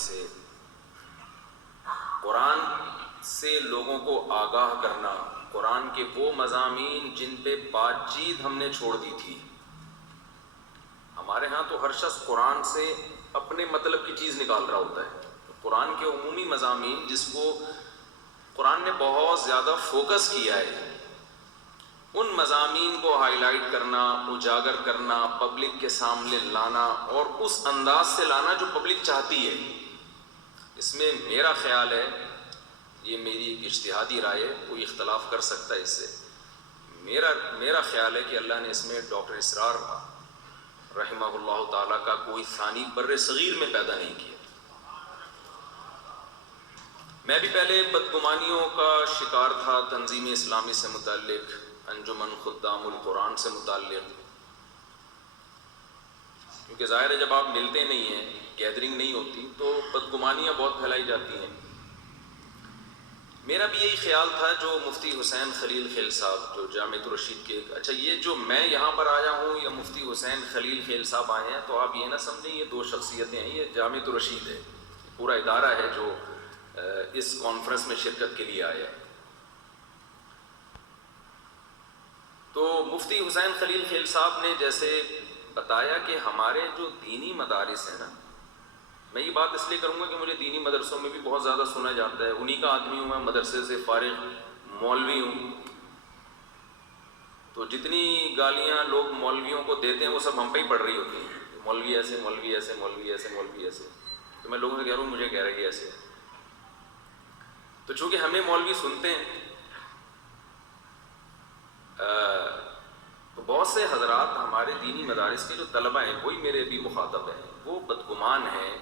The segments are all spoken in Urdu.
سے قرآن سے لوگوں کو آگاہ کرنا، قرآن کے وہ مضامین جن پہ بات چیت ہم نے چھوڑ دی تھی. ہمارے ہاں تو ہر شخص قرآن سے اپنے مطلب کی چیز نکال رہا ہوتا ہے. قرآن کے عمومی مضامین جس کو قرآن نے بہت زیادہ فوکس کیا ہے، ان مضامین کو ہائی لائٹ کرنا، اجاگر کرنا، پبلک کے سامنے لانا، اور اس انداز سے لانا جو پبلک چاہتی ہے. اس میں میرا خیال ہے، یہ میری ایک اجتہادی رائے ہے، کوئی اختلاف کر سکتا ہے اس سے، میرا خیال ہے کہ اللہ نے اس میں ڈاکٹر اسرار رحمہ اللہ تعالیٰ کا کوئی ثانی بر صغیر میں پیدا نہیں کیا. میں بھی پہلے بدگمانیوں کا شکار تھا تنظیم اسلامی سے متعلق، انجمن خدام القرآن سے متعلق، کیونکہ ظاہر ہے جب آپ ملتے نہیں ہیں، گیدرنگ نہیں ہوتی، تو بدگمانیاں بہت پھیلائی جاتی ہیں. میرا بھی یہی خیال تھا جو مفتی حسین خلیل خیل صاحب جو جامعۃ الرشید کے، اچھا یہ جو میں یہاں پر آیا ہوں یا مفتی حسین خلیل خیل صاحب آئے ہیں، تو آپ یہ نہ سمجھیں یہ دو شخصیتیں ہیں، یہ جامعۃ الرشید ہے، پورا ادارہ ہے جو اس کانفرنس میں شرکت کے لیے آیا ہے. تو مفتی حسین خلیل خیل صاحب نے جیسے بتایا کہ ہمارے جو دینی مدارس ہیں نا، میں یہ بات اس لیے کروں گا کہ مجھے دینی مدرسوں میں بھی بہت زیادہ سنا جاتا ہے، انہی کا آدمی ہوں میں، مدرسے سے فارغ مولوی ہوں، تو جتنی گالیاں لوگ مولویوں کو دیتے ہیں وہ سب ہم پہ ہی پڑ رہی ہوتی ہیں، مولوی ایسے، مولوی ایسے، مولوی ایسے، مولوی ایسے. تو میں لوگوں سے کہہ رہا ہوں مجھے کہہ رہے ہیں ایسے. تو چونکہ ہمیں مولوی سنتے ہیں، تو بہت سے حضرات ہمارے دینی مدارس کے جو طلبہ ہیں، وہی میرے بھی مخاطب ہیں، وہ بدگمان ہیں.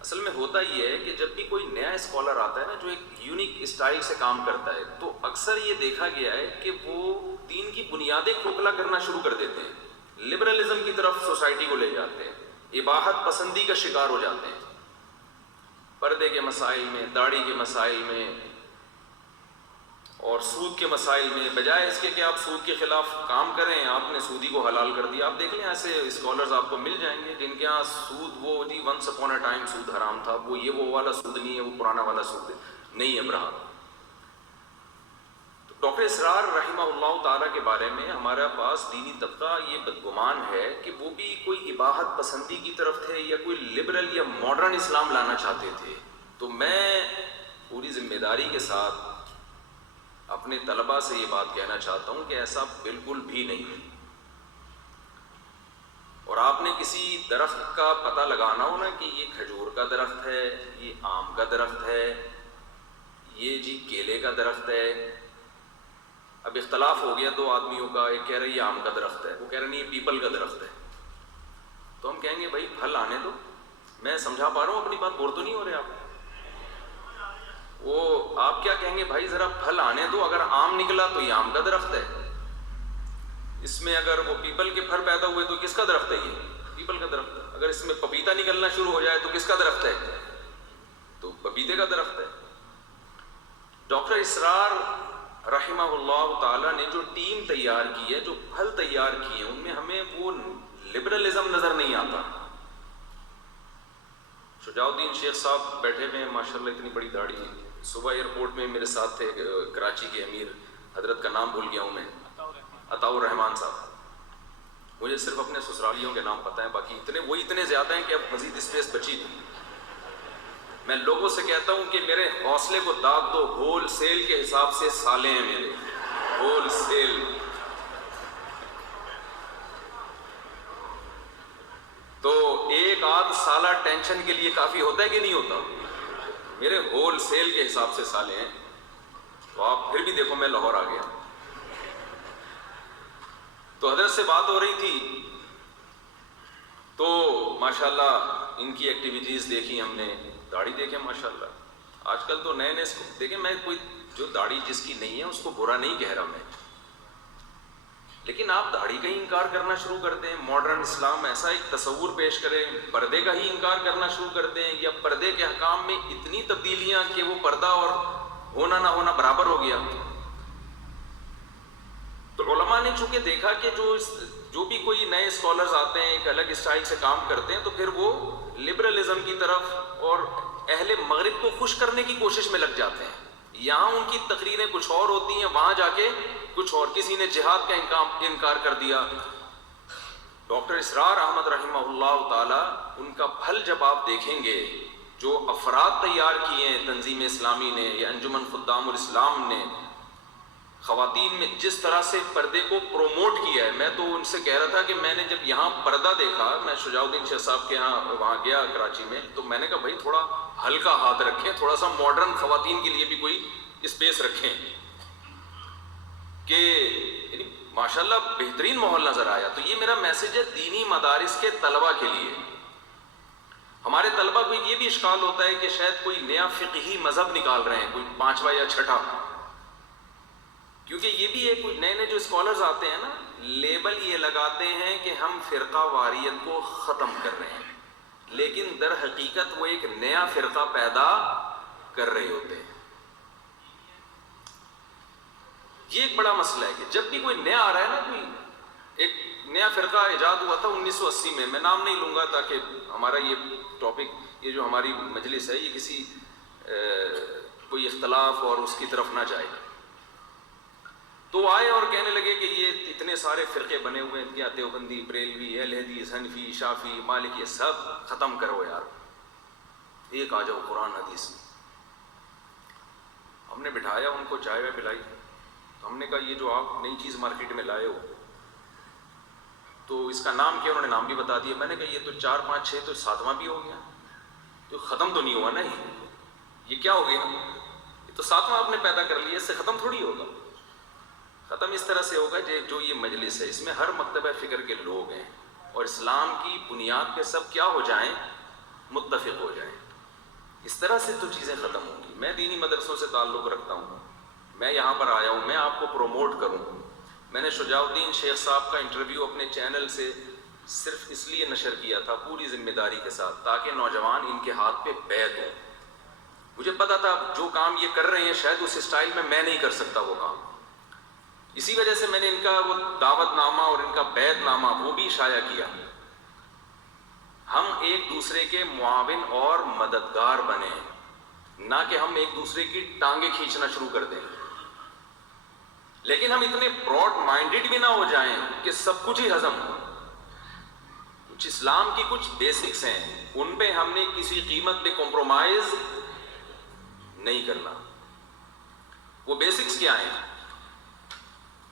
اصل میں ہوتا یہ ہے کہ جب بھی کوئی نیا اسکالر آتا ہے نا جو ایک یونیک اسٹائل سے کام کرتا ہے، تو اکثر یہ دیکھا گیا ہے کہ وہ دین کی بنیادیں کھوکھلا کرنا شروع کر دیتے ہیں، لبرلزم کی طرف سوسائٹی کو لے جاتے ہیں، اباحت پسندی کا شکار ہو جاتے ہیں، پردے کے مسائل میں، داڑھی کے مسائل میں اور سود کے مسائل میں. بجائے اس کے کہ آپ سود کے خلاف کام کریں، آپ نے سودی کو حلال کر دیا. آپ دیکھ لیں ایسے اسکالرز آپ کو مل جائیں گے جن کے ہاں سود، وہ جی ونس اپون اے ٹائم سود حرام تھا، وہ والا سود نہیں ہے، وہ پرانا والا سود نہیں ہے برہم. تو ڈاکٹر اسرار رحمہ اللہ تعالیٰ کے بارے میں ہمارے پاس دینی طبقہ یہ بدگمان ہے کہ وہ بھی کوئی اباحت پسندی کی طرف تھے یا کوئی لبرل یا ماڈرن اسلام لانا چاہتے تھے. تو میں پوری ذمہ داری کے ساتھ اپنے طلباء سے یہ بات کہنا چاہتا ہوں کہ ایسا بالکل بھی نہیں ہے. اور آپ نے کسی درخت کا پتہ لگانا ہو نا کہ یہ کھجور کا درخت ہے، یہ آم کا درخت ہے، یہ جی کیلے کا درخت ہے. اب اختلاف ہو گیا دو آدمیوں کا، ایک کہہ رہا ہے یہ آم کا درخت ہے، وہ کہہ رہا نہیں یہ پیپل کا درخت ہے. تو ہم کہیں گے بھائی پھل آنے دو. میں سمجھا پا رہا ہوں اپنی بات، بور تو نہیں ہو رہے آپ؟ وہ آپ کیا کہیں گے بھائی ذرا پھل آنے دو، اگر آم نکلا تو یہ آم کا درخت ہے، اس میں اگر وہ پیپل کے پھل پیدا ہوئے تو کس کا درخت ہے؟ یہ پیپل کا درخت ہے. اگر اس میں پپیتا نکلنا شروع ہو جائے تو کس کا درخت ہے؟ تو پپیتے کا درخت ہے. ڈاکٹر اسرار رحمہ اللہ تعالیٰ نے جو ٹیم تیار کی ہے، جو پھل تیار کیے ہیں، ان میں ہمیں وہ لبرلزم نظر نہیں آتا. شجاع الدین شیخ صاحب بیٹھے ہوئے ہیں ماشاءاللہ، اتنی بڑی داڑھی ہے. صبح ایئرپورٹ میں میرے ساتھ تھے کراچی کے امیر، حضرت کا نام بھول گیا ہوں میں، عطاء الرحمان صاحب. مجھے صرف اپنے سسرالیوں کے نام پتہ ہیں، باقی اتنے زیادہ ہیں کہ اب مزید اسپیس بچی تھی. میں لوگوں سے کہتا ہوں کہ میرے حوصلے کو داد دو، ہول سیل کے حساب سے سالے ہیں میرے، ہول سیل. تو ایک آدھ سالہ ٹینشن کے لیے کافی ہوتا ہے کہ نہیں ہوتا؟ میرے ہول سیل کے حساب سے سالے ہیں. تو آپ پھر بھی دیکھو میں لاہور آ گیا. تو حضرت سے بات ہو رہی تھی تو ماشاءاللہ ان کی ایکٹیویٹیز دیکھی ہم نے، داڑھی دیکھیں ماشاءاللہ. آج کل تو نئے دیکھیں، میں کوئی جو داڑھی جس کی نہیں ہے اس کو برا نہیں کہہ رہا میں، لیکن آپ داڑھی کا ہی انکار کرنا شروع کر دیں. ماڈرن اسلام ایسا ایک تصور پیش کرے، پردے کا ہی انکار کرنا شروع کر دیں، یا پردے کے احکام میں اتنی تبدیلیاں کہ وہ پردہ اور ہونا نہ ہونا برابر ہو گیا. تو علماء نے چونکہ دیکھا کہ جو بھی کوئی نئے اسکالرز آتے ہیں ایک الگ اسٹائل سے کام کرتے ہیں تو پھر وہ لبرلزم کی طرف اور اہل مغرب کو خوش کرنے کی کوشش میں لگ جاتے ہیں. یہاں ان کی تقریریں کچھ اور ہوتی ہیں, وہاں جا کے کچھ اور. کسی نے جہاد کا انکار کر دیا. ڈاکٹر اسرار احمد رحمہ اللہ تعالی, ان کا پھل جب آپ دیکھیں گے, جو افراد تیار کیے ہیں تنظیم اسلامی نے یا انجمن خدام الاسلام نے, خواتین میں جس طرح سے پردے کو پروموٹ کیا ہے. میں تو ان سے کہہ رہا تھا کہ میں نے جب یہاں پردہ دیکھا, میں شجاع الدین شاہ صاحب کے یہاں وہاں گیا کراچی میں, تو میں نے کہا بھائی تھوڑا ہلکا ہاتھ رکھیں, تھوڑا سا ماڈرن خواتین کے لیے بھی کوئی اسپیس رکھیں. کہ یعنی ماشاءاللہ بہترین ماحول نظر آیا. تو یہ میرا میسج ہے دینی مدارس کے طلبہ کے لیے. ہمارے طلبہ کو یہ بھی اشکال ہوتا ہے کہ شاید کوئی نیا فقہی مذہب نکال رہے ہیں, کوئی 5واں یا 6واں. کیونکہ یہ بھی ہے کوئی نئے جو اسکالرز آتے ہیں نا, لیبل یہ لگاتے ہیں کہ ہم فرقہ واریت کو ختم کر رہے ہیں, لیکن در حقیقت وہ ایک نیا فرقہ پیدا کر رہے ہوتے ہیں. یہ ایک بڑا مسئلہ ہے کہ جب بھی کوئی نیا آ رہا ہے نا, کوئی ایک نیا فرقہ ایجاد ہوا تھا 1980 میں نام نہیں لوں گا تاکہ ہمارا یہ ٹاپک, یہ جو ہماری مجلس ہے, یہ کسی کوئی اختلاف اور اس کی طرف نہ جائے. تو آئے اور کہنے لگے کہ یہ اتنے سارے فرقے بنے ہوئے ہیں, کیا دیوبندی, بریلوی, اہل حدیث, حنفی, شافعی, مالکی, یہ سب ختم کرو یار, ایک آ جاؤ قرآن حدیث. ہم نے بٹھایا, ان کو چائے پلائی. تو ہم نے کہا یہ جو آپ نئی چیز مارکیٹ میں لائے ہو تو اس کا نام کیا؟ انہوں نے نام بھی بتا دیا. میں نے کہا یہ تو 4 5 6 تو 7واں بھی ہو گیا, تو ختم تو نہیں ہوا نا. یہ کیا ہو گیا؟ یہ تو 7واں آپ نے پیدا کر لیا, اس سے ختم تھوڑی ہوگا. ختم اس طرح سے ہوگا جو یہ مجلس ہے, اس میں ہر مکتبہ فکر کے لوگ ہیں اور اسلام کی بنیاد پہ سب کیا ہو جائیں, متفق ہو جائیں. اس طرح سے تو چیزیں ختم ہوں گی. میں دینی مدرسوں سے تعلق رکھتا ہوں, میں یہاں پر آیا ہوں, میں آپ کو پروموٹ کروں. میں نے شجاع الدین شیخ صاحب کا انٹرویو اپنے چینل سے صرف اس لیے نشر کیا تھا پوری ذمہ داری کے ساتھ تاکہ نوجوان ان کے ہاتھ پہ بیعت ہوں. مجھے پتا تھا جو کام یہ کر رہے ہیں شاید اس اسٹائل میں نہیں کر سکتا وہ کام. اسی وجہ سے میں نے ان کا وہ دعوت نامہ اور ان کا بیعت نامہ وہ بھی شائع کیا. ہم ایک دوسرے کے معاون اور مددگار بنیں, نہ کہ ہم ایک دوسرے کی ٹانگیں کھینچنا شروع کر دیں. لیکن ہم اتنے براڈ مائنڈڈ بھی نہ ہو جائیں کہ سب کچھ ہی ہضم ہو. کچھ اسلام کی کچھ بیسکس ہیں, ان پہ ہم نے کسی قیمت پہ کمپرومائز نہیں کرنا. وہ بیسکس کیا ہیں؟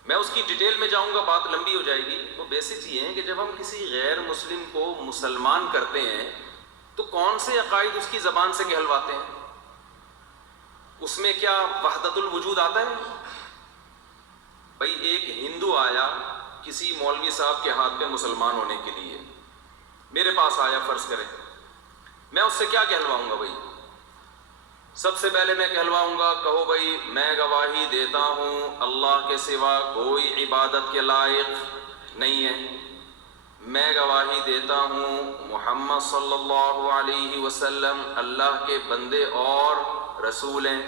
میں اس کی ڈیٹیل میں جاؤں گا, بات لمبی ہو جائے گی. وہ بیسکس یہ ہیں کہ جب ہم کسی غیر مسلم کو مسلمان کرتے ہیں تو کون سے عقائد اس کی زبان سے کہلواتے ہیں؟ اس میں کیا وحدت الوجود آتا ہے؟ بھائی ایک ہندو آیا کسی مولوی صاحب کے ہاتھ پہ مسلمان ہونے کے لیے, میرے پاس آیا فرض کریں, میں اس سے کیا کہلواؤں گا؟ بھائی سب سے پہلے میں کہلواؤں گا, کہو بھائی میں گواہی دیتا ہوں اللہ کے سوا کوئی عبادت کے لائق نہیں ہے. میں گواہی دیتا ہوں محمد صلی اللہ علیہ وسلم اللہ کے بندے اور رسول ہیں,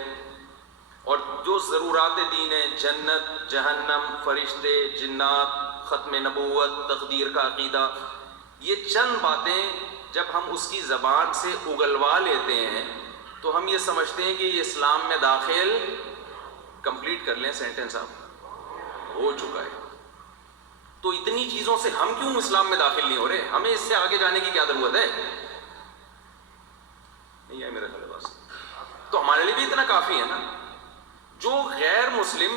اور جو ضرورات دین ہیں, جنت, جہنم, فرشتے, جنات, ختم نبوت, تقدیر کا عقیدہ, یہ چند باتیں جب ہم اس کی زبان سے اگلوا لیتے ہیں تو ہم یہ سمجھتے ہیں کہ یہ اسلام میں داخل, کمپلیٹ کر لیں سینٹنس, آپ ہو چکا ہے. تو اتنی چیزوں سے ہم کیوں اسلام میں داخل نہیں ہو رہے؟ ہمیں اس سے آگے جانے کی کیا ضرورت ہے؟ نہیں ہے میرا خیال بس. تو ہمارے لیے بھی اتنا کافی ہے نا. جو غیر مسلم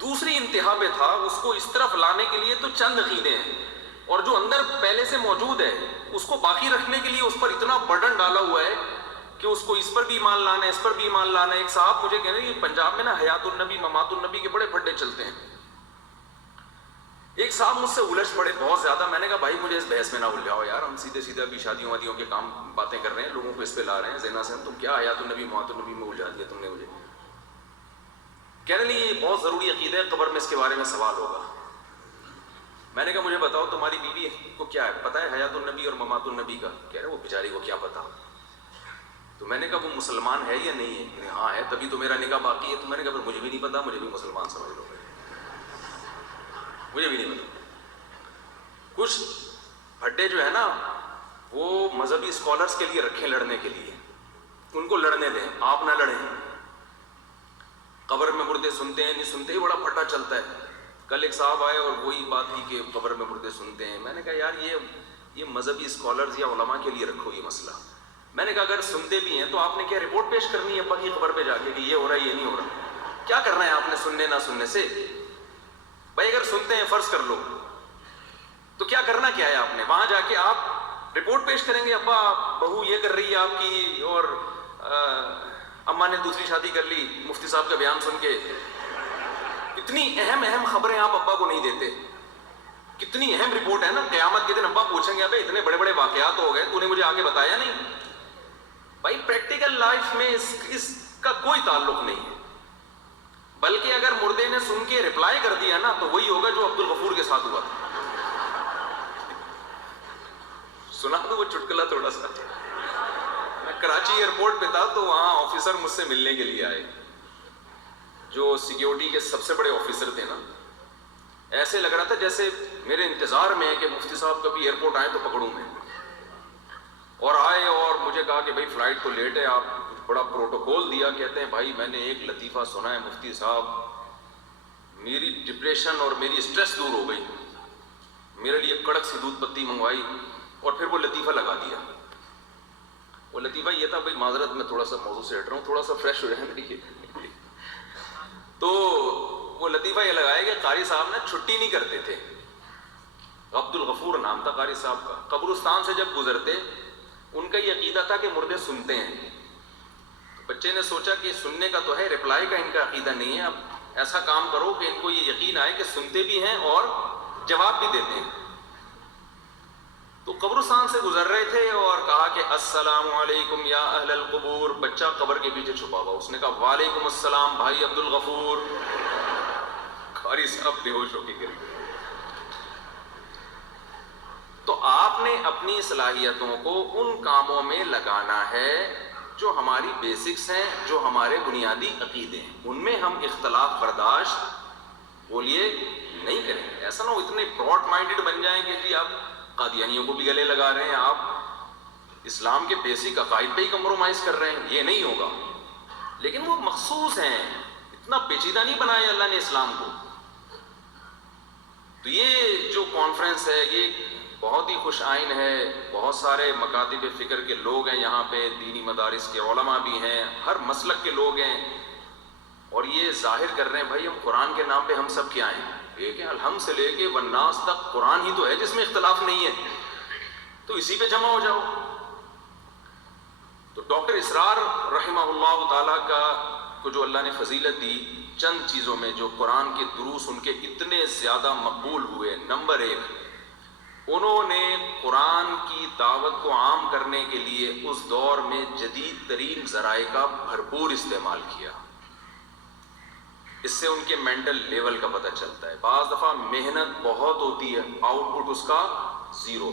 دوسری انتہا پہ تھا اس کو اس طرف لانے کے لیے تو چند عقیدے ہیں, اور جو اندر پہلے سے موجود ہے اس کو باقی رکھنے کے لیے اس پر اتنا برڈن ڈالا ہوا ہے کہ اس کو اس پر بھی ایمان لانا ہے, اس پر بھی ایمان لانا ہے. ایک صاحب مجھے کہہ رہے ہیں پنجاب میں نا حیات النبی, ممات النبی کے بڑے پھڈے چلتے ہیں. ایک صاحب مجھ سے الجھ پڑے بہت زیادہ. میں نے کہا بھائی مجھے اس بحث میں نہ الجھاؤ یار, ہم سیدھے سیدھے ابھی شادیوں وادیوں کے کام باتیں کر رہے ہیں, لوگوں کو اس پہ لا رہے ہیں زنا سے. تم کیا حیات النبی ممات النبی میں الجھا دیا تم نے مجھے. کہنے لگے یہ بہت ضروری عقیدہ ہے, قبر میں اس کے بارے میں سوال ہوگا. میں نے کہا مجھے بتاؤ تمہاری بیوی کو کیا ہے پتہ ہے حیات النبی اور ممات النبی کا؟ کہہ رہے وہ بیچاری کو کیا پتا. تو میں نے کہا وہ مسلمان ہے یا نہیں ہے؟ ہاں ہے, تبھی تو میرا نکاح باقی ہے. تو میں نے کہا پھر مجھے بھی نہیں پتا, مجھے بھی مسلمان سمجھ لو. مجھے بھی نہیں پتا. کچھ بھڈے جو ہے نا وہ مذہبی اسکالرس کے لیے رکھیں لڑنے کے لیے, ان کو لڑنے دیں, آپ نہ لڑیں. قبر میں مردے سنتے ہیں نہیں سنتے ہی بڑا پھٹا چلتا ہے. کل ایک صاحب آئے اور وہی بات کی کہ قبر میں مردے سنتے ہیں. میں نے کہا یار یہ مذہبی اسکالرز یا علماء کے لیے رکھو یہ مسئلہ. میں نے کہا اگر سنتے بھی ہیں تو آپ نے کیا رپورٹ پیش کرنی ہے ابا کی قبر پہ جا کے کہ یہ ہو رہا ہے یہ نہیں ہو رہا؟ کیا کرنا ہے آپ نے سننے نہ سننے سے؟ بھائی اگر سنتے ہیں فرض کر لو تو کیا کرنا کیا ہے آپ نے؟ وہاں جا کے آپ رپورٹ پیش کریں گے ابا بہو یہ کر رہی ہے آپ کی اور اماں نے دوسری شادی کر لی مفتی صاحب کا بیان سن کے. اتنی اہم خبریں آپ ابا کو نہیں دیتے. کتنی اہم رپورٹ ہے نا, قیامت کے دن ابا پوچھیں گے ابے اتنے بڑے بڑے واقعات ہو گئے تو نے مجھے آگے بتایا نہیں. بھائی پریکٹیکل لائف میں اس کا کوئی تعلق نہیں ہے. بلکہ اگر مردے نے سن کے رپلائی کر دیا نا تو وہی ہوگا جو عبد الغفور کے ساتھ ہوا تھا. سنا دو وہ چٹکلا تھوڑا سا. میں کراچی ایئرپورٹ پہ تھا تو وہاں آفیسر مجھ سے ملنے کے لیے آئے, جو سیکیورٹی کے سب سے بڑے آفیسر تھے نا. ایسے لگ رہا تھا جیسے میرے انتظار میں ہے کہ مفتی صاحب کبھی ایئرپورٹ آئے تو پکڑوں میں. اور آئے اور مجھے کہا کہ بھائی فلائٹ تو لیٹ ہے, آپ بڑا پروٹوکول دیا. کہتے ہیں بھائی میں نے ایک لطیفہ سنا ہے مفتی صاحب, میری ڈپریشن اور میری اسٹریس دور ہو گئی. میرے لیے کڑک سی دودھ پتی منگوائی اور پھر وہ لطیفہ لگا دیا. وہ لطیفہ یہ تھا, بھائی معذرت میں تھوڑا سا موضوع سے ہٹ رہا ہوں, تھوڑا سا فریش ہو جائیں دیکھیے. تو وہ لطیفہ یہ لگایا کہ قاری صاحب نے چھٹی نہیں کرتے تھے. عبد الغفور نام تھا قاری صاحب کا. قبرستان سے جب گزرتے ان کا یہ عقیدہ تھا کہ مردے سنتے ہیں. بچے نے سوچا کہ سننے کا تو ہے, رپلائی کا ان کا عقیدہ نہیں ہے. اب ایسا کام کرو کہ ان کو یہ یقین آئے کہ سنتے بھی ہیں اور جواب بھی دیتے ہیں. تو قبرستان سے گزر رہے تھے اور کہا کہ السلام علیکم یا اہل القبور. بچہ قبر کے پیچھے چھپا ہوا, اس نے کہا وعلیکم السلام بھائی عبد الغفور. قاری صاحب بے ہوش ہو کے گر گئے. تو آپ نے اپنی صلاحیتوں کو ان کاموں میں لگانا ہے جو ہماری بیسکس ہیں, جو ہمارے بنیادی عقیدے ہیں. ان میں ہم اختلاف برداشت بولیے نہیں کریں گے. ایسا نہ ہو اتنے براڈ مائنڈڈ بن جائیں کہ جی آپ قادیانیوں کو بھی گلے لگا رہے ہیں, آپ اسلام کے بیسک عقائد پہ ہی کمپرومائز کر رہے ہیں. یہ نہیں ہوگا. لیکن وہ مخصوص ہیں, اتنا پیچیدہ نہیں بنایا اللہ نے اسلام کو. تو یہ جو کانفرنس ہے یہ بہت ہی خوش آئین ہے. بہت سارے مکاتب فکر کے لوگ ہیں یہاں پہ, دینی مدارس کے علماء بھی ہیں, ہر مسلک کے لوگ ہیں. اور یہ ظاہر کر رہے ہیں بھائی ہم قرآن کے نام پہ ہم سب کیا ہیں, ایک ہے. الحمد سے لے کے والناس تک قرآن ہی تو ہے جس میں اختلاف نہیں ہے, تو اسی پہ جمع ہو جاؤ. تو ڈاکٹر اسرار رحمہ اللہ تعالیٰ کو جو اللہ نے فضیلت دی چند چیزوں میں, جو قرآن کے دروس ان کے اتنے زیادہ مقبول ہوئے. نمبر 1, انہوں نے قرآن کی دعوت کو عام کرنے کے لیے اس دور میں جدید ترین ذرائع کا بھرپور استعمال کیا. اس سے ان کے مینٹل لیول کا پتہ چلتا ہے. بعض دفعہ محنت بہت ہوتی ہے, آؤٹ پٹ اس کا زیرو.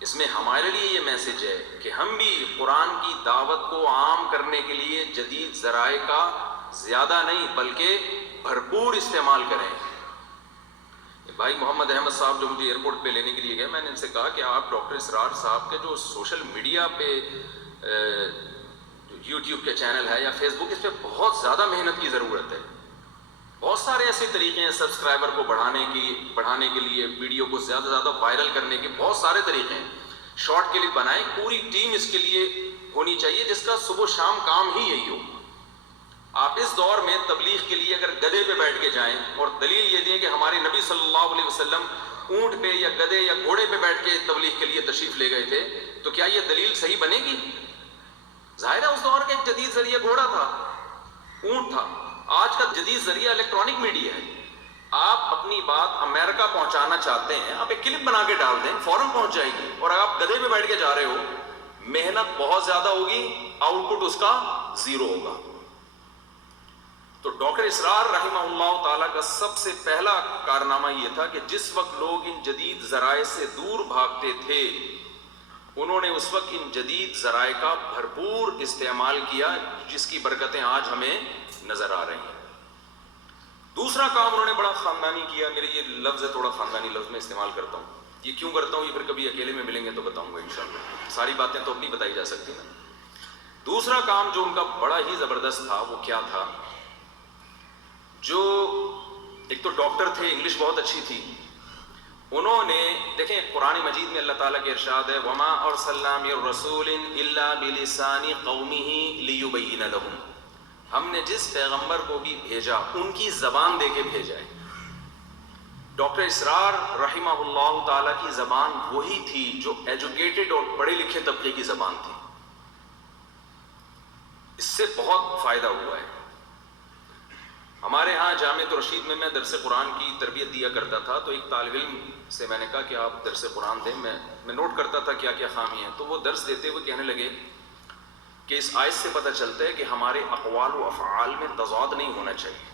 اس میں ہمارے لیے یہ میسج ہے کہ ہم بھی قرآن کی دعوت کو عام کرنے کے لیے جدید ذرائع کا زیادہ نہیں بلکہ بھرپور استعمال کریں. بھائی محمد احمد صاحب جو مجھے ایئرپورٹ پہ لینے کے لیے گئے, میں نے ان سے کہا کہ آپ ڈاکٹر اسرار صاحب کے جو سوشل میڈیا پہ یوٹیوب کے چینل ہے یا فیس بک, اس پہ بہت زیادہ محنت کی ضرورت ہے. بہت سارے ایسے طریقے ہیں سبسکرائبر کو بڑھانے کے لیے, ویڈیو کو زیادہ سے زیادہ وائرل کرنے کے بہت سارے طریقے ہیں. شارٹ کلپ بنائیں, پوری ٹیم اس کے لیے ہونی چاہیے جس کا صبح و شام کام ہی یہی ہو. آپ اس دور میں تبلیغ کے لیے اگر گدھے پہ بیٹھ کے جائیں اور دلیل یہ دیں کہ ہمارے نبی صلی اللہ علیہ وسلم اونٹ پہ یا گدھے یا گھوڑے پہ بیٹھ کے تبلیغ کے لیے تشریف لے گئے تھے, تو کیا یہ دلیل صحیح بنے گی؟ ظاہر ہے اس دور کا ایک جدید ذریعہ گھوڑا تھا, اونٹ تھا. آج کا جدید ذریعہ الیکٹرانک میڈیا ہے. آپ اپنی بات امریکہ پہنچانا چاہتے ہیں, آپ ایک کلپ بنا کے ڈال دیں, فوراً پہنچ جائے گی. اور اگر آپ گدھے پہ بیٹھ کے جا رہے ہو, محنت بہت زیادہ ہوگی, آؤٹ پٹ اس کا زیرو ہوگا. تو ڈاکٹر اسرار رحمہ اللہ تعالیٰ کا سب سے پہلا کارنامہ یہ تھا کہ جس وقت لوگ ان جدید ذرائع سے دور بھاگتے تھے, انہوں نے اس وقت ان جدید ذرائع کا بھرپور استعمال کیا, جس کی برکتیں آج ہمیں نظر آ رہی ہیں. دوسرا کام انہوں نے بڑا خاندانی کیا. میرے یہ لفظ ہے تھوڑا خاندانی لفظ میں استعمال کرتا ہوں. یہ کیوں کرتا ہوں یہ پھر کبھی اکیلے میں ملیں گے تو بتاؤں گا انشاءاللہ. ساری باتیں تو اب نہیں بتائی جا سکتی نا. دوسرا کام جو ان کا بڑا ہی زبردست تھا وہ کیا تھا؟ جو ایک تو ڈاکٹر تھے, انگلش بہت اچھی تھی. انہوں نے دیکھیں قرآن مجید میں اللہ تعالیٰ کے ارشاد ہے وما ارسلنا من رسول الا بلسان قومه ليبين لهم. ہم نے جس پیغمبر کو بھی بھیجا ان کی زبان دے کے بھیجا ہے. ڈاکٹر اسرار رحمہ اللہ تعالیٰ کی زبان وہی تھی جو ایجوکیٹڈ اور پڑھے لکھے طبقے کی زبان تھی. اس سے بہت فائدہ ہوا ہے. ہمارے ہاں جامعۃ رشید میں درس قرآن کی تربیت دیا کرتا تھا, تو ایک طالب علم سے میں نے کہا کہ آپ درس قرآن دیں. میں نوٹ کرتا تھا کیا کیا خامی ہیں. تو وہ درس دیتے ہوئے کہنے لگے کہ اس آیت سے پتہ چلتا ہے کہ ہمارے اقوال و افعال میں تضاد نہیں ہونا چاہیے.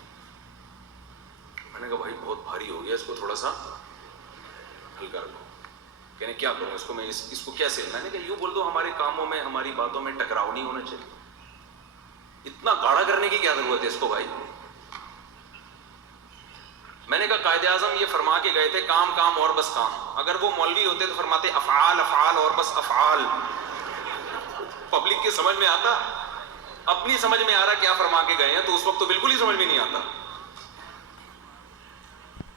میں نے کہا بھائی بہت بھاری ہو گیا, اس کو تھوڑا سا ہلکا رکھو. کہنے کیا کروں اس کو, میں اس کو کیسے؟ میں نے کہا یوں بول دو ہمارے کاموں میں ہماری باتوں میں ٹکراؤ نہیں ہونا چاہیے. اتنا گاڑا کرنے کی کیا ضرورت ہے اس کو بھائی. میں نے کہا قائد اعظم یہ فرما کے گئے تھے کام کام اور بس کام. اگر وہ مولوی ہوتے تو فرماتے افعال افعال اور بس افعال. پبلک کی سمجھ میں آتا؟ اپنی سمجھ میں آ رہا کیا فرما کے گئے ہیں, تو اس وقت تو بالکل ہی سمجھ میں نہیں آتا.